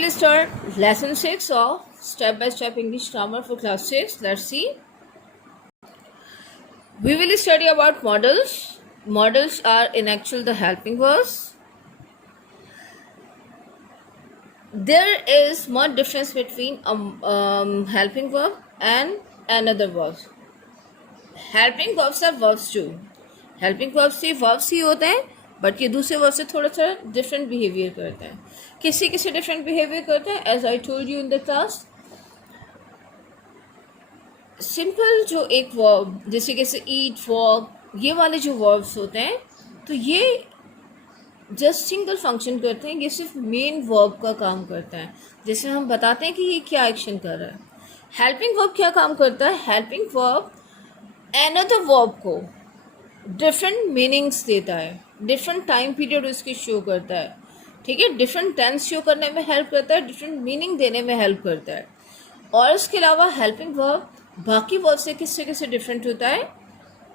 will start lesson 6 of step-by-step English grammar for class 6. Let's see. We will study about modals. Modals are in actual the helping verbs. There is more difference between a helping verb and another verb. Helping verbs are verbs too. Helping verb से verbs ही होते हैं, but ये दूसरे verb से थोड़ा सा different behaviour करते हैं. किसी डिफरेंट बिहेवियर करते हैं. As I told you in the class, simple जो एक वर्ब जैसे कैसे ईट, वॉक, ये वाले जो वर्ब्स होते हैं, तो ये जस्ट सिंगल फंक्शन करते हैं. ये सिर्फ मेन वर्ब का काम करता है. जैसे हम बताते हैं कि ये क्या एक्शन कर रहा है. हेल्पिंग वर्ब क्या काम करता है? हेल्पिंग वर्ब अनदर वर्ब को डिफरेंट मीनिंग्स देता है, डिफरेंट टाइम पीरियड उसकी शो करता है. ठीक है, डिफरेंट टेंस शो करने में हेल्प करता है, डिफरेंट मीनिंग देने में हेल्प करता है. और इसके अलावा हेल्पिंग वर्ब बाकी वर्ब से किससे डिफरेंट होता है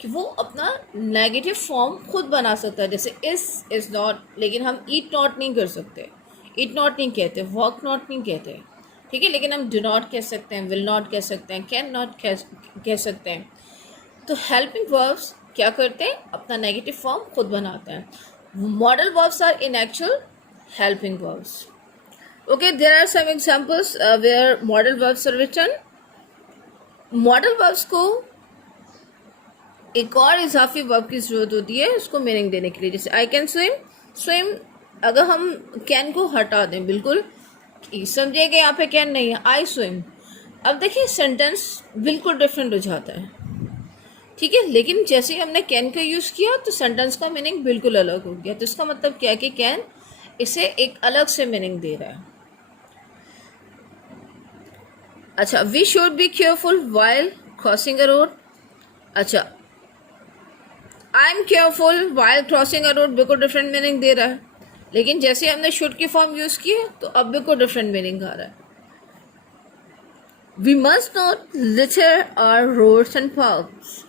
कि वो अपना नेगेटिव फॉर्म खुद बना सकता है. जैसे इज नॉट, लेकिन हम ईट नॉट नहीं कर सकते. ईट नॉट नहीं कहते, वॉक नॉट नहीं कहते. ठीक है, लेकिन हम डू नॉट कह सकते हैं, विल नॉट कह सकते हैं, कैन नॉट कह सकते हैं. तो हेल्पिंग वर्ब्स क्या करते हैं? अपना नेगेटिव फॉर्म खुद बनाते हैं. Modal verbs are in actual helping verbs. Okay, there are some examples where modal verbs are written. Modal verbs को एक और इजाफी वर्ब की जरूरत होती है उसको मीनिंग देने के लिए. जैसे आई कैन स्विम. स्विम अगर हम कैन को हटा दें, बिल्कुल समझिएगा यहाँ पे कैन नहीं है, आई स्विम. अब देखिए सेंटेंस बिल्कुल डिफरेंट हो जाता है. ठीक है, लेकिन जैसे ही हमने कैन का यूज़ किया तो सेंटेंस का मीनिंग बिल्कुल अलग हो गया. तो इसका मतलब क्या है कि कैन इसे एक अलग से मीनिंग दे रहा है. अच्छा, we should be careful while crossing a road. अच्छा, I am careful while crossing a road बिल्कुल डिफरेंट मीनिंग दे रहा है. लेकिन जैसे हमने शुड की फॉर्म यूज़ की है तो अब बिल्कुल डिफरेंट मीनिंग आ रहा है. We must not litter our roads and parks.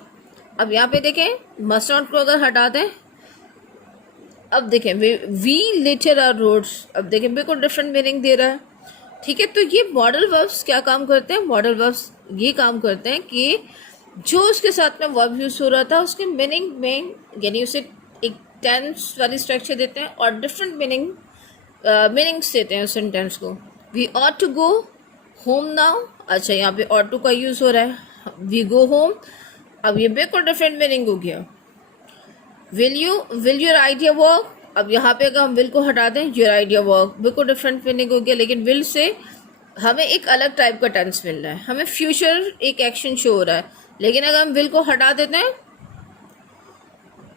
अब यहाँ पे देखें, मस्ट नॉट को अगर हटा दें, अब देखें वी लिटर आवर रोड्स, अब देखें बिल्कुल डिफरेंट मीनिंग दे रहा है. ठीक है, तो ये मॉडल वर्ब्स क्या काम करते हैं? मॉडल वर्ब्स ये काम करते हैं कि जो उसके साथ में वर्ब यूज़ हो रहा था उसके मीनिंग में, यानी उसे एक टेंस वाली स्ट्रक्चर देते हैं और डिफरेंट मीनिंग्स देते हैं उस सेंटेंस को. We ought to go home now. अच्छा, यहाँ पे ऑट टू का यूज़ हो रहा है. वी गो होम, अब ये बिल्कुल डिफरेंट मीनिंग हो गया. Will your idea work. अब यहाँ पे अगर हम विल को हटा दें, योर आइडिया वर्क, बिल्कुल डिफरेंट मीनिंग हो गया. लेकिन विल से हमें एक अलग टाइप का टेंस मिल रहा है, हमें फ्यूचर एक एक्शन शो हो रहा है. लेकिन अगर हम विल को हटा देते हैं,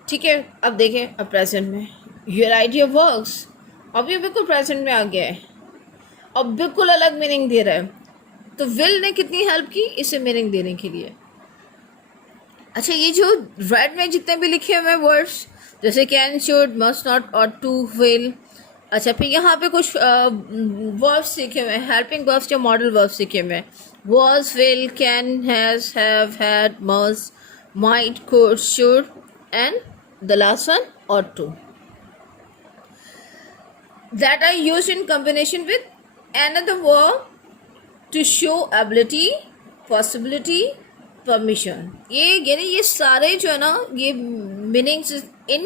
ठीक है, अब देखें, अब प्रेजेंट में योर आइडिया वर्क्स, अब ये बिल्कुल प्रेजेंट में आ गया है, अब बिल्कुल अलग मीनिंग दे रहा है. तो विल ने कितनी हेल्प की इसे मीनिंग देने के लिए. अच्छा, ये जो रेड में जितने भी लिखे हुए हैं वर्ड्स, जैसे can, should, must not, ought to, will. अच्छा, फिर यहाँ पे कुछ वर्ब्स लिखे हुए हैं, हेल्पिंग वर्ब्स या मॉडल वर्ब्स लिखे हुए हैं. Was, will, can, has, have, had, must, might, could, should and the last one ought to. That are used in combination with another verb to show ability, possibility, permission. ये यानी ये सारे जो है ना, ये मीनिंग्स इन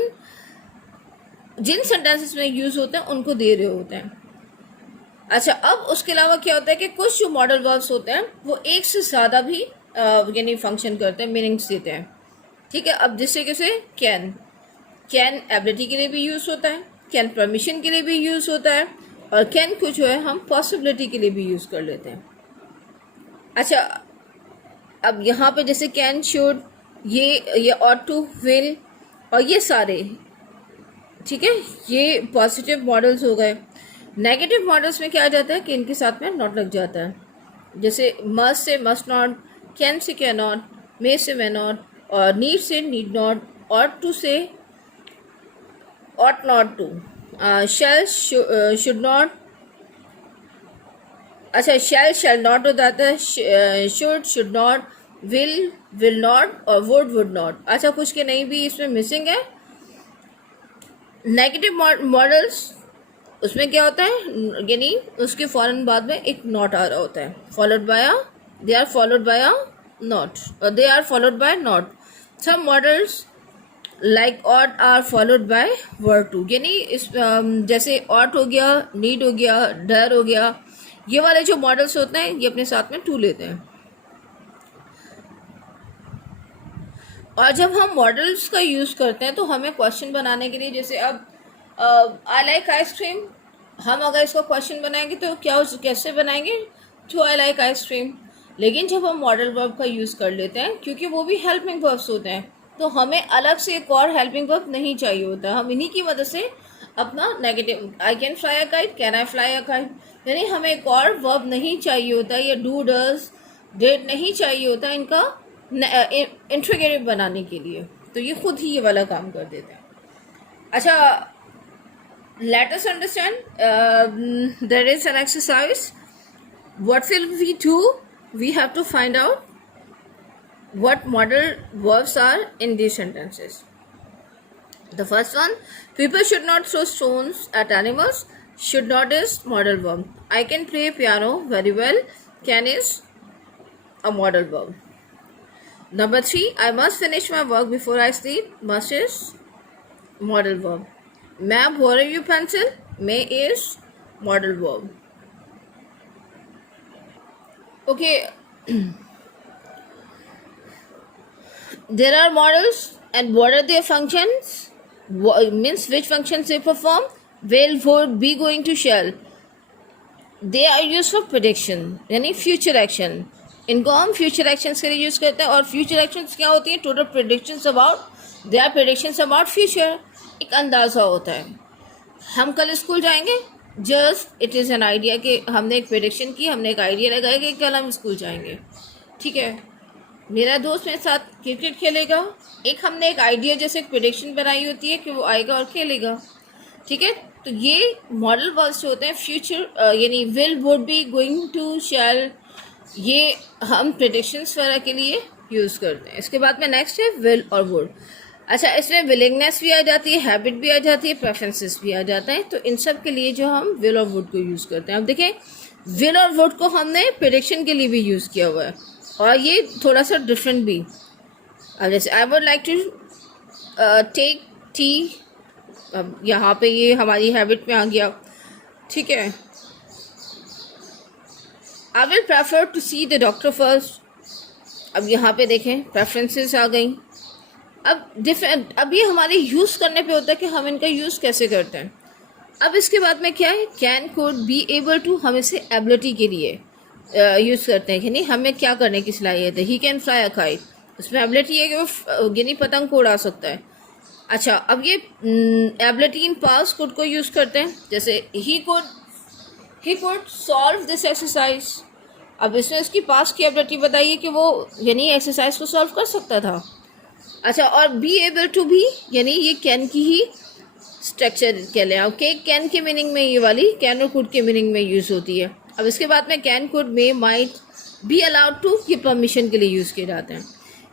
जिन सेंटेंसेस में यूज़ होते हैं उनको दे रहे होते हैं. अच्छा, अब उसके अलावा क्या होता है कि कुछ जो मॉडल वर्ब्स होते हैं वो एक से ज़्यादा भी यानी फंक्शन करते हैं, मीनिंग्स देते हैं. ठीक है, अब जिससे कैसे कैन एबिलिटी के लिए भी यूज़ होता है, कैन परमिशन के लिए भी यूज़ होता है, और कैन को जो है हम पॉसिबिलिटी के लिए भी यूज़ कर लेते हैं. अच्छा, अब यहाँ पे जैसे कैन, शुड, ये ऑट टू, विल और ये सारे, ठीक है, ये पॉजिटिव मॉडल्स हो गए. नेगेटिव मॉडल्स में क्या आ जाता है कि इनके साथ में नॉट लग जाता है. जैसे मस्ट से मस्ट नॉट, कैन से कैन नॉट, मे से मे नॉट, और नीड से नीड नॉट, ऑट टू से ought not to, shall, should not. अच्छा, शैल नॉट हो जाता है, शुड नॉट, विल नॉट और वुड नॉट. अच्छा, कुछ के नहीं भी इसमें मिसिंग है. नेगेटिव मॉडल्स उसमें क्या होता है, यानी उसके फ़ौरन बाद में एक नॉट आ रहा होता है, followed by a, they are followed by a not, they are followed by not. Some modals like ought are followed by word to, यानी इस जैसे ऑट हो गया, नीड हो गया, डर हो गया, ये वाले जो मॉडल्स होते हैं ये अपने साथ में टू लेते हैं. और जब हम मॉडल्स का यूज़ करते हैं तो हमें क्वेश्चन बनाने के लिए, जैसे अब आई लाइक आइसक्रीम, हम अगर इसको क्वेश्चन बनाएंगे तो क्या कैसे बनाएंगे, टू आई लाइक आइसक्रीम. लेकिन जब हम मॉडल वर्ब का यूज़ कर लेते हैं, क्योंकि वो भी हेल्पिंग वर्ब्स होते हैं, तो हमें अलग से एक और हेल्पिंग वर्ब नहीं चाहिए होता. हम इन्हीं की वजह से अपना negative, I can fly a kite, can I fly a kite, यानी हमें एक और वर्ब नहीं चाहिए होता, या डू डज डेट नहीं चाहिए होता इनका इंट्रोगेटिव बनाने के लिए. तो ये खुद ही ये वाला काम कर देते हैं. अच्छा, let us understand, there is an exercise. What will we do? We have to find out what modal verbs are in these sentences. The first one, people should not throw stones at animals. Should not is modal verb. I can play piano very well. Can is a modal verb. Number 3, I must finish my work before I sleep. Must is modal verb. May I borrow your pencil? May is modal verb. Okay. There are modals, and what are their functions? Means which functions they perform? Will, would, be, going to, shall. They are used for prediction, यानी future action. इनको हम future actions के लिए use करते हैं. और future actions क्या होती है? Total predictions about, they are predictions about future. एक अंदाज़ा होता है, हम कल स्कूल जाएंगे, just it is an idea कि हमने एक प्रेडिक्शन की, हमने एक आइडिया लगाया कि कल हम स्कूल जाएंगे. ठीक है, मेरा दोस्त मेरे साथ क्रिकेट खेलेगा, एक हमने एक आइडिया जैसे एक प्रेडिक्शन बनाई होती है कि वो आएगा और खेलेगा. ठीक है, तो ये मॉडल वर्ब्स होते हैं फ्यूचर, यानी will, would, be, going to, shall, ये हम प्रेडिक्शंस वगैरह के लिए यूज़ करते हैं. इसके बाद में नेक्स्ट है विल और वुड. अच्छा, इसमें विलिंगनेस भी आ जाती है, हैबिट भी आ जाती है, प्रेफरेंसेस भी आ जाता है. तो इन सब के लिए जो हम विल और वुड को यूज़ करते हैं. अब देखें, विल और वुड को हमने प्रेडिक्शन के लिए भी यूज़ किया हुआ है, और ये थोड़ा सा डिफरेंट भी. अब जैसे I would like to take tea, अब यहाँ पे ये हमारी हैबिट में आ गया. ठीक है, I will prefer to see the doctor first. अब यहाँ पे देखें प्रेफरेंसेस आ गई. अब डिफरेंट, अब ये हमारे यूज़ करने पे होता है कि हम इनका यूज़ कैसे करते हैं. अब इसके बाद में क्या है, can, could, be, able to, हम इसे एबिलिटी के लिए यूज़ करते हैं कि नहीं हमें क्या करने की सलाहियत है. He can fly a kite, उसमें एबिलिटी है कि वो यानी पतंग को उड़ा सकता है. अच्छा, अब ये एबिलिटी इन पास्ट कुड को यूज़ करते हैं, जैसे he could solve this exercise. अब इसने उसकी पास्ट की एबिलिटी बताई है कि वो यानी एक्सरसाइज को सॉल्व कर सकता था. अच्छा, और बी एबल टू भी, यानी ये कैन की ही स्ट्रक्चर कह लें. ओके, कैन के मीनिंग में ये वाली कैन और कुड के मीनिंग में यूज़ होती है. अब इसके बाद में can, could, may, might, be allowed to, ये परमिशन के लिए यूज़ किए जाते हैं.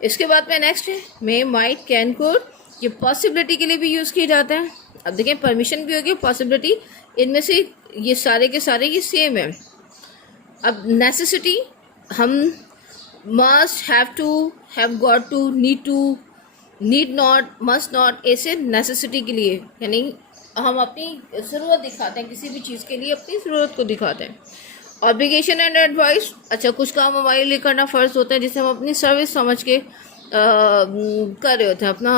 इसके बाद में नेक्स्ट है मे, माइट, कैन, कुड, ये पॉसिबिलिटी के लिए भी यूज़ किए जाते हैं. अब देखें, परमिशन भी होगी, पॉसिबिलिटी, इनमें से ये सारे के सारे ये सेम है. अब नेसेसिटी, हम must, have to, have got to, need to, need not, must not, ऐसे नेसेसिटी के लिए, यानी हम अपनी ज़रूरत दिखाते हैं, किसी भी चीज़ के लिए अपनी ज़रूरत को दिखाते हैं. ऑब्लिगेशन एंड एडवाइस, अच्छा कुछ काम हमारे लिए करना फ़र्ज़ होता है जिसे हम अपनी सर्विस समझ के कर रहे होते हैं, अपना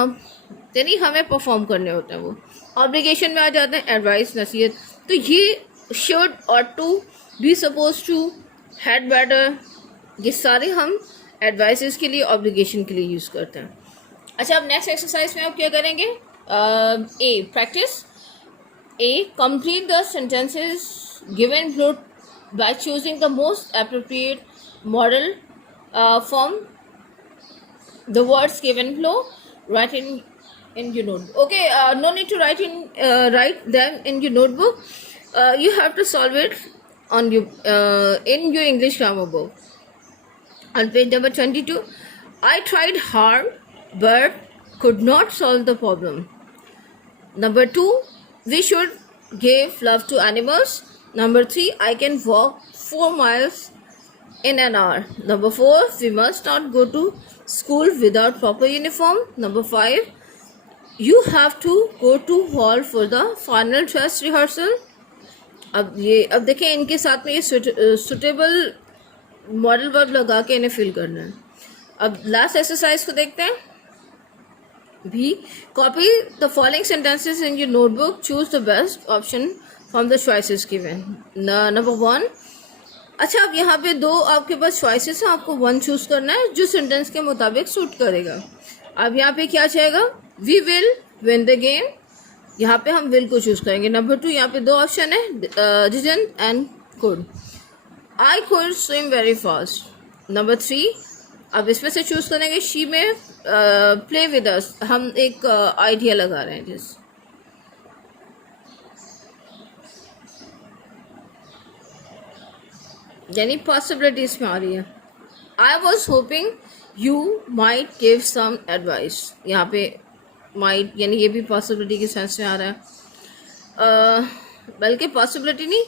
यानी हमें परफॉर्म करने होते हैं. वो ऑब्लिगेशन में आ जाते हैं. एडवाइस, नसीहत, तो ये शुड, और to, be supposed to, had better, ये सारे हम एडवाइसेस के लिए, ऑब्लिगेशन के लिए यूज़ करते हैं. अच्छा, अब नेक्स्ट एक्सरसाइज में आप क्या करेंगे, A practice. A, complete the sentences given below by choosing the most appropriate model from the words given below. Write in your notebook. Okay, no need to write them in your notebook. You have to solve it on your in your English grammar book. On page number 22, I tried hard but could not solve the problem. Number 2, we should give love to animals. Number 3, I can walk 4 miles in an hour. Number 4, we must not go to school without proper uniform. Number 5, you have to go to hall for the final dress rehearsal. अब देखें इनके साथ में ये suitable modal verb लगा के इन्हें fill करना है. अब लास्ट एक्सरसाइज को देखते हैं. भी copy the following sentences in your notebook. Choose the best option from the choices given. Number 1. अच्छा, अब यहाँ पे 2 आपके पास चॉइसेस हैं, आपको 1 चूज करना है जो सेंटेंस के मुताबिक सूट करेगा. अब यहाँ पे क्या चाहेगा? We will win the game. यहाँ पे हम विल को चूज करेंगे. नंबर 2, यहाँ पे 2 ऑप्शन है, didn't and could. I could swim very fast. Number 3, अब इसमें से चूज करेंगे शी में प्ले विद अस. हम एक आइडिया लगा रहे हैं जिस यानी पॉसिबिलिटी इसमें आ रही है. I was hoping you might give some advice. यहाँ पे माइट यानी ये भी पॉसिबिलिटी के सेंस में आ रहा है, बल्कि पॉसिबिलिटी नहीं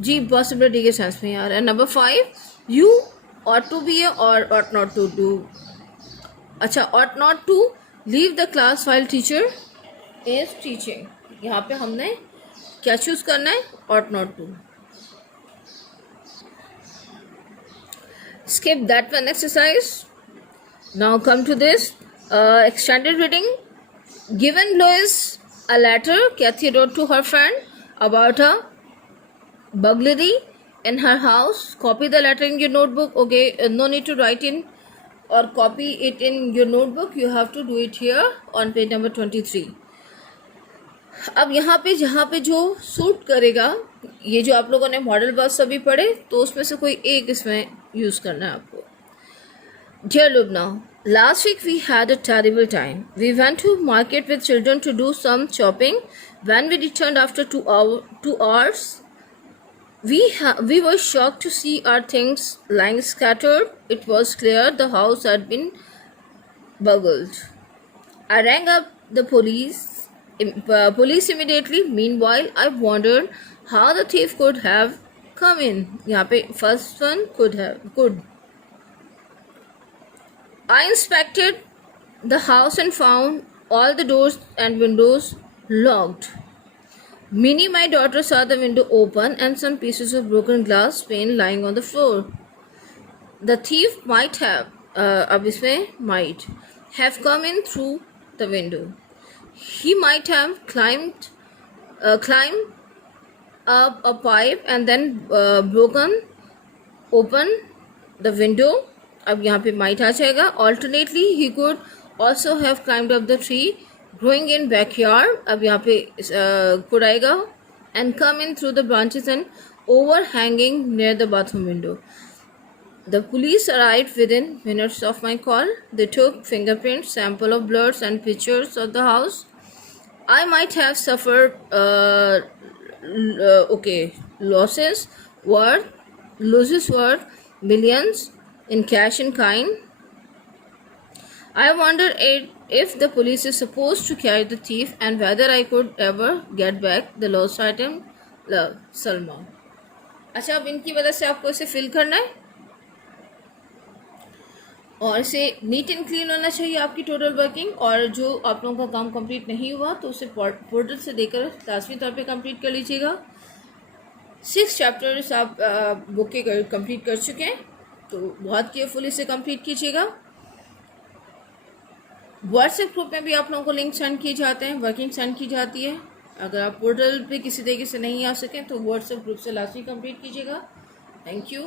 जी, पॉसिबिलिटी के सेंस में आ रहा है. Number 5, you ought to be or ought not to do. अच्छा, ought not to leave the class while teacher is teaching. यहाँ पे हमने क्या चूज करना है? ought not to. Skip that one exercise. Now come to this extended reading. Given Lois a letter, Kathy wrote to her friend about a burglary in her house. Copy the letter in your notebook. Okay, no need to write in or copy it in your notebook. You have to do it here on page number 23. अब यहाँ पे जहाँ पे जो suit करेगा, ये जो आप लोगों ने मॉडल वर्ब्स सभी पढ़े, तो उसमें से कोई एक इसमें यूज़ करना है आपको. Dear Lubna, last week we had a terrible time. We went to market with children to do some shopping. When we returned after 2 hours, we were shocked to see our things lying scattered. It was clear the house had been burgled. I rang up the police immediately. Meanwhile, I wondered how the thief could have come in. यहाँ पे first one could. I inspected the house and found all the doors and windows locked. Minnie, my daughter, saw the window open and some pieces of broken glass pane lying on the floor. The thief might have, अब इसमें might have come in through the window. He might have climbed up a pipe and then broken open the window. अब यहाँ पे might आ जाएगा. Alternately, he could also have climbed up the tree growing in backyard. अब यहाँ पे could आएगा and come in through the branches and overhanging near the bathroom window. The police arrived within minutes of my call. They took fingerprints, sample of bloods and pictures of the house. I might have suffered losses worth millions in cash and kind. I wonder if the police is supposed to catch the thief and whether I could ever get back the lost item. Love, Salma. अच्छा, अब इनकी वजह से आपको इसे fill करना है और इसे नीट एंड क्लीन होना चाहिए आपकी टोटल वर्किंग. और जो आप लोगों का काम कंप्लीट नहीं हुआ तो उसे पोर्टल से देकर लाजमी तौर पे कंप्लीट कर लीजिएगा. 6 चैप्टर्स आप बुक के कंप्लीट कर चुके हैं, तो बहुत केयरफुली से कंप्लीट कीजिएगा. व्हाट्सएप ग्रुप में भी आप लोगों को लिंक सेंड किए जाते हैं, वर्किंग सेंड की जाती है. अगर आप पोर्टल पे किसी तरीके से नहीं आ सकें तो व्हाट्सएप ग्रुप से लाजमी कंप्लीट कीजिएगा. Thank you.